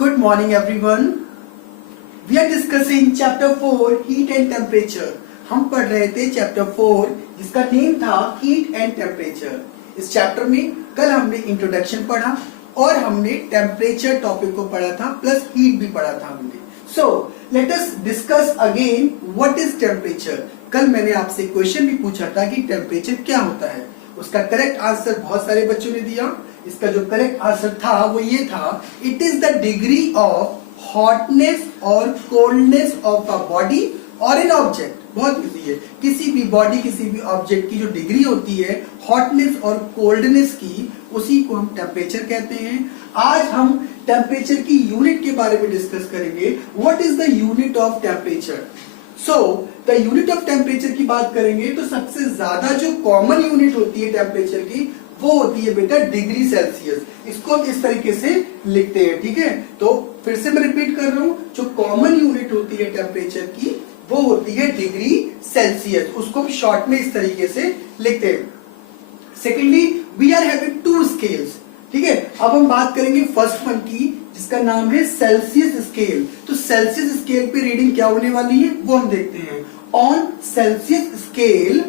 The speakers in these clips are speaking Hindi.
Good morning everyone. We are discussing chapter 4 heat and temperature. हम पढ़ रहे थे चैप्टर 4 जिसका नेम था हीट एंड टेम्परेचर. इस चैप्टर में कल हमने इंट्रोडक्शन पढ़ा और हमने टेम्परेचर टॉपिक को पढ़ा था प्लस हीट भी पढ़ा था हमने. So let us discuss again what is temperature. कल मैंने आपसे क्वेश्चन भी पूछा था कि टेम्परेचर क्या होता है. उसका करेक्ट आंसर बहुत सारे बच्चों ने दिया. इसका जो करेक्ट आंसर था वो ये था, it is the degree of hotness और कोल्डनेस ऑफ अ बॉडी और एन ऑब्जेक्ट. बहुत इजी है. किसी भी बॉडी किसी भी ऑब्जेक्ट की जो डिग्री होती है हॉटनेस और कोल्डनेस की, उसी को हम टेम्परेचर कहते हैं. आज हम टेम्परेचर की यूनिट के बारे में डिस्कस करेंगे. What is the unit of temperature. So the unit of temperature की बात करेंगे तो सबसे ज्यादा जो कॉमन यूनिट होती है टेम्परेचर की वो होती है बेटा डिग्री सेल्सियस. इसको हम इस तरीके से लिखते हैं. ठीक है, तो फिर से मैं रिपीट कर रहा हूं, जो कॉमन यूनिट होती है टेम्परेचर की वो होती है डिग्री सेल्सियस. उसको हम शॉर्ट में इस तरीके से लिखते हैं. Secondly we are having two scales. ठीक है, अब हम बात करेंगे फर्स्ट वन की जिसका नाम है सेल्सियस स्केल. तो सेल्सियस स्केल पे रीडिंग क्या होने वाली है वो हम देखते हैं. On Celsius scale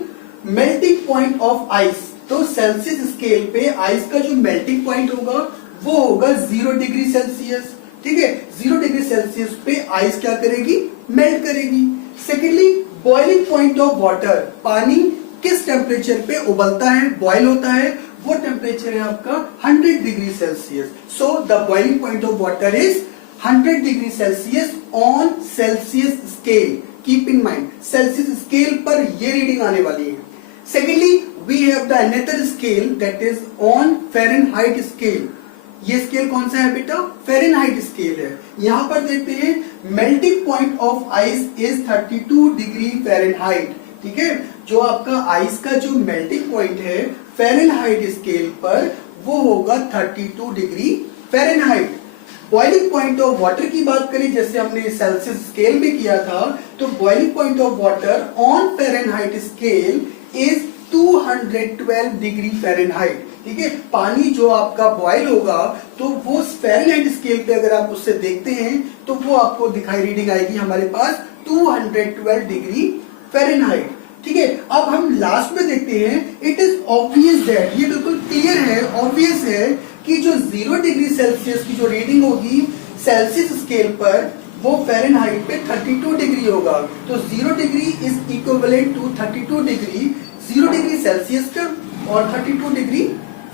melting point of ice. तो सेल्सियस स्केल पे आइस का जो मेल्टिंग पॉइंट होगा वो होगा 0 डिग्री सेल्सियस. ठीक है, 0 डिग्री सेल्सियस पे आइस क्या करेगी, मेल्ट करेगी. Secondly boiling point of water. पानी किस टेम्परेचर पे उबलता है, बॉयल होता है, वो टेम्परेचर है आपका 100 degree Celsius. So the boiling point of water is 100 degree Celsius on Celsius scale. Keep in mind Celsius scale पर ये रीडिंग आने वाली है. Secondly we have the another scale that is on Fahrenheit scale. ये स्केल कौन सा है बेटा, Fahrenheit स्केल है. यहां पर देखते हैं melting point of ice is 32 degree Fahrenheit. ठीक है, जो आपका आइस का जो मेल्टिंग पॉइंट है Fahrenheit स्केल पर वो होगा 32 degree Fahrenheit. Boiling point of water की बात करें जैसे हमने सेल्सियस स्केल में किया था, तो boiling point of water on Fahrenheit scale is 212 degree Fahrenheit. ठीक है, पानी जो आपका बॉयल होगा तो वो फ़ारेनहाइट स्केल पे अगर आप उससे देखते हैं तो वो आपको दिखाई रीडिंग आएगी हमारे पास 212 डिग्री फ़ारेनहाइट. ठीक है, अब हम लास्ट में देखते हैं. इट इज ऑब्वियस दैट, ये बिल्कुल क्लियर है, ऑब्वियस है कि जो 0 डिग्री सेल्सियस की जो रीडिंग होगी सेल्सियस स्केल पर वो फ़ारेनहाइट पे 32 डिग्री होगा. तो 0 degree is equivalent to 32 degree, 0 degree Celsius का और 32 डिग्री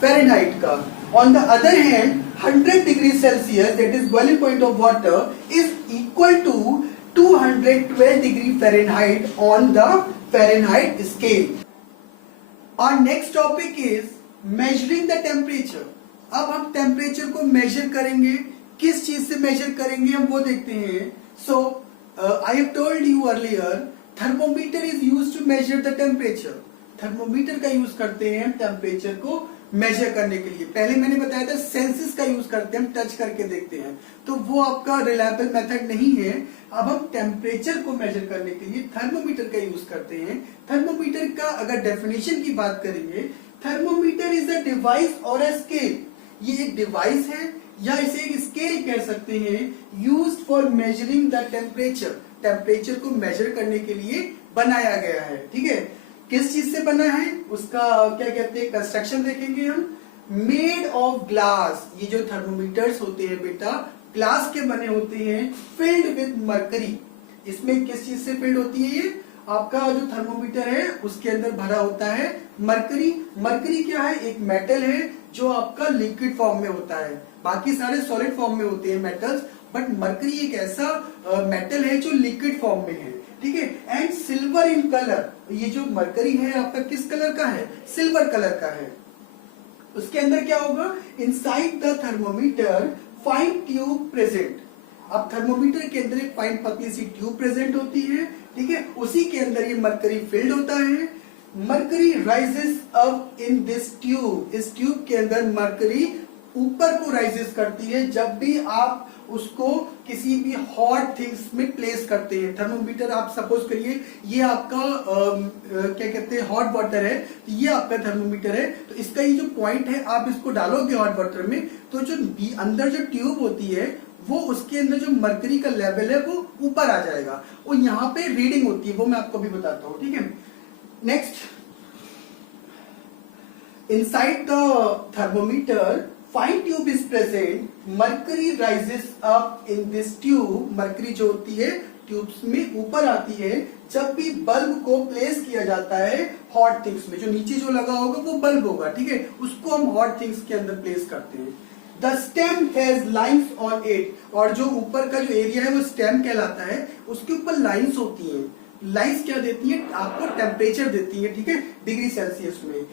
फ़ारेनहाइट का. On the other hand 100 degree Celsius that is boiling point of water is equal to 212 degree Fahrenheit on the Fahrenheit scale. Our next topic is measuring the temperature. अब हम टेम्परेचर को मेजर करेंगे. किस चीज से मेजर करेंगे हम वो देखते हैं. So I have told you earlier, thermometer is used to measure the temperature. Thermometer का यूज करते हैं टेम्परेचर को मेजर करने के लिए. पहले मैंने बताया था सेंसेस का यूज करते हैं, हम टच करके देखते हैं, तो वो आपका रिलायबल मेथड नहीं है. अब हम टेम्परेचर को मेजर करने के लिए थर्मोमीटर का यूज करते हैं. थर्मोमीटर का अगर डेफिनेशन की बात करेंगे, थर्मोमीटर इज अ डिवाइस और अ स्केल. ये एक डिवाइस है या इसे एक स्केल कह सकते हैं, used for measuring the temperature. Temperature को मेजर करने के लिए बनाया गया है. ठीक है, किस चीज से बना है उसका क्या कहते हैं, कंस्ट्रक्शन देखेंगे हम. Made of glass. ये जो थर्मोमीटर्स होते हैं बेटा ग्लास के बने होते हैं, फिल्ड विद मरकरी. इसमें किस चीज से फिल्ड होती है, ये आपका जो थर्मोमीटर है उसके अंदर भरा होता है मरकरी. मरकरी क्या है, एक मेटल है जो आपका लिक्विड फॉर्म में होता है. बाकी सारे सॉलिड फॉर्म में होते हैं मेटल्स, बट मरकरी एक ऐसा मेटल है जो लिक्विड फॉर्म में है. ठीक है, एंड सिल्वर इन कलर. ये जो मरकरी है आपका किस कलर का है, सिल्वर कलर का है. उसके अंदर क्या होगा, inside the thermometer fine tube present. अब थर्मोमीटर के अंदर एक फाइन पतली सी ट्यूब प्रेजेंट होती है. ठीक है, उसी के अंदर ये मरकरी फिल्ड होता है. Mercury rises up in this tube. इस ट्यूब के अंदर मरकरी ऊपर को राइजेस करती है जब भी आप उसको किसी भी हॉट थिंग्स में प्लेस करते हैं. थर्मोमीटर आप सपोज करिए ये आपका क्या कहते हैं हॉट वाटर है, तो ये आपका थर्मोमीटर है, तो इसका ये जो पॉइंट है आप इसको डालोगे हॉट वाटर में, तो जो अंदर जो ट्यूब होती है वो उसके अंदर जो मरकरी का लेवल है वो ऊपर आ जाएगा और यहाँ पे रीडिंग होती है, वो मैं आपको भी बताता हूँ, ठीक है। Next, inside the thermometer fine tube is present, mercury rises up in this tube, mercury जो होती है ट्यूब्स में ऊपर आती है जब भी बल्ब को प्लेस किया जाता है हॉट थिंग्स में। जो नीचे जो लगा होगा वो बल्ब होगा, ठीक है, उसको हम हॉट थिंग्स के अंदर प्लेस करते हैं। The stem has lines on it, और जो ऊपर का जो एरिया है वो स्टेम कहलाता है, उसके ऊपर लाइन्स होती हैं। लाइन्स क्या देती है, आपको टेम्परेचर देती है, ठीक है, डिग्री सेल्सियस में,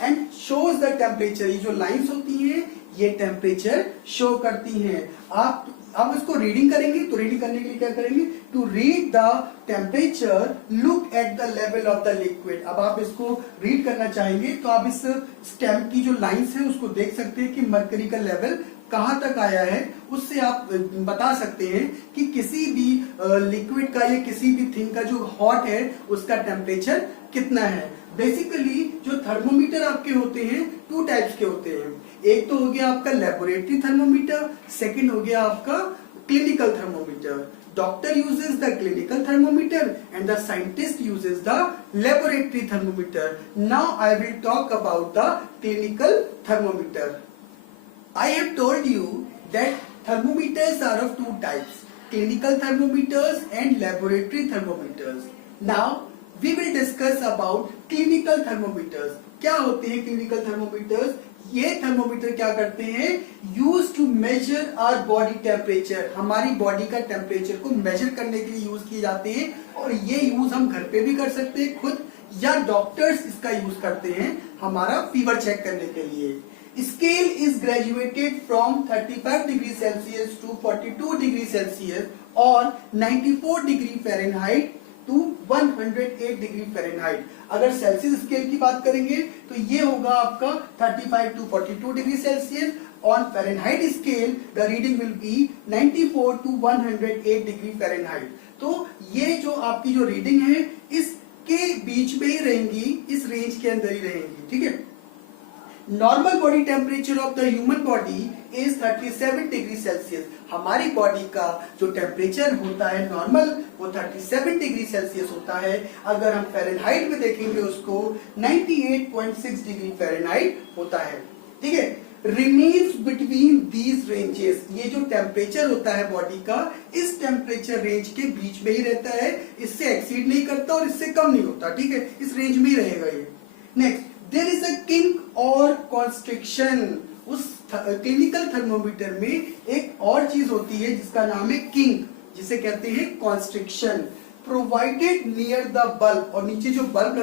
एंड शोज द टेम्परेचर। ये जो लाइन्स होती हैं ये टेम्परेचर शो करती हैं। आप इसको रीडिंग करेंगे, तो रीडिंग करने के लिए क्या करेंगे, to read the temperature look at the level of the liquid. अब आप इसको रीड करना चाहेंगे तो आप इस स्टेम की जो लाइन्स है उसको देख सकते हैं कि मरकरी का लेवल कहां तक आया है। उससे आप बता सकते हैं कि किसी भी लिक्विड का या किसी भी थिंग का जो हॉट है उसका टेम्परेचर कितना है। बेसिकली जो थर्मोमीटर आपके होते हैं टू टाइप्स के होते हैं, एक तो हो गया आपका लेबोरेटरी थर्मोमीटर, सेकंड हो गया आपका clinical thermometer. Doctor uses the clinical thermometer and the scientist uses the laboratory thermometer. Now I will talk about the clinical thermometer. I have told you that thermometers are of two types, clinical thermometers and laboratory thermometers. Now we will discuss about clinical thermometers. क्या होते हैं clinical thermometers? ये थर्मोमीटर क्या करते हैं, use to measure our body temperature, हमारी बॉडी का टेम्परेचर को मेजर करने के लिए यूज किए जाते हैं। और ये यूज हम घर पे भी कर सकते हैं खुद, या डॉक्टर्स इसका यूज करते हैं हमारा फीवर चेक करने के लिए। Scale is graduated from 35 degree Celsius to 42 degree Celsius or 94 degree Fahrenheit to 108 degree Fahrenheit। अगर सेल्सियस स्केल की बात करेंगे तो ये होगा आपका 35 to 42 degree Celsius। On Fahrenheit scale the reading will be 94 to 108 degree Fahrenheit। तो ये जो आपकी जो रीडिंग है इसके बीच में ही रहेंगी, इस रेंज के अंदर ही रहेंगी, ठीक है। Normal body temperature of the human body is 37 degree Celsius. हमारी बॉडी का जो टेम्परेचर होता है नॉर्मल वो 37 डिग्री सेल्सियस होता है। अगर हम फ़ारेनहाइट में देखेंगे उसको 98.6 डिग्री फ़ारेनहाइट होता है, ठीक है। रिमेन्स बिटवीन दीज रेंजेस, ये जो टेम्परेचर होता है बॉडी का इस टेम्परेचर रेंज के बीच में ही रहता है, इससे एक्सीड नहीं करता और इससे कम नहीं होता, ठीक है, इस रेंज में ही रहेगा ये। Next, there is a kink और कॉन्स्ट्रिक्शन। उस क्लिनिकल थर्मोमीटर में एक और चीज होती है जिसका नाम है किंक, जिसे कहते हैं constriction. Provided near the bulb, और नीचे जो बल्ब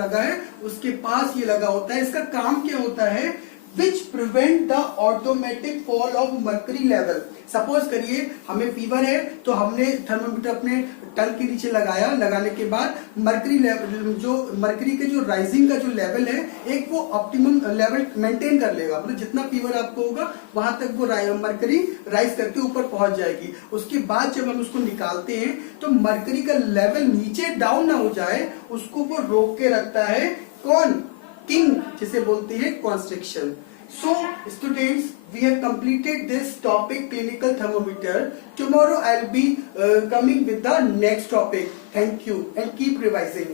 लगा है उसके पास ये लगा होता है। इसका काम क्या होता है, which prevent the automatic fall of mercury level। Suppose करिए हमें फीवर है तो हमने थर्मोमीटर अपने टंग के नीचे लगाया, लगाने के बाद मर्करी लेवल, जो मर्करी के जो राइजिंग का जो लेवल है एक वो ऑप्टिमम लेवल मेंटेन कर लेगा, मतलब जितना फीवर आपको होगा वहां तक वो मर्करी राइज करके ऊपर पहुंच जाएगी। उसके बाद जब हम उसको निकालते हैं तो मर्करी का लेवल नीचे डाउन ना हो जाए उसको वो रोक के रखता है। कौन, किंग, जिसे बोलते हैं constriction. So students, we have completed this topic clinical thermometer. Tomorrow I'll be coming with the next topic. Thank you and keep revising.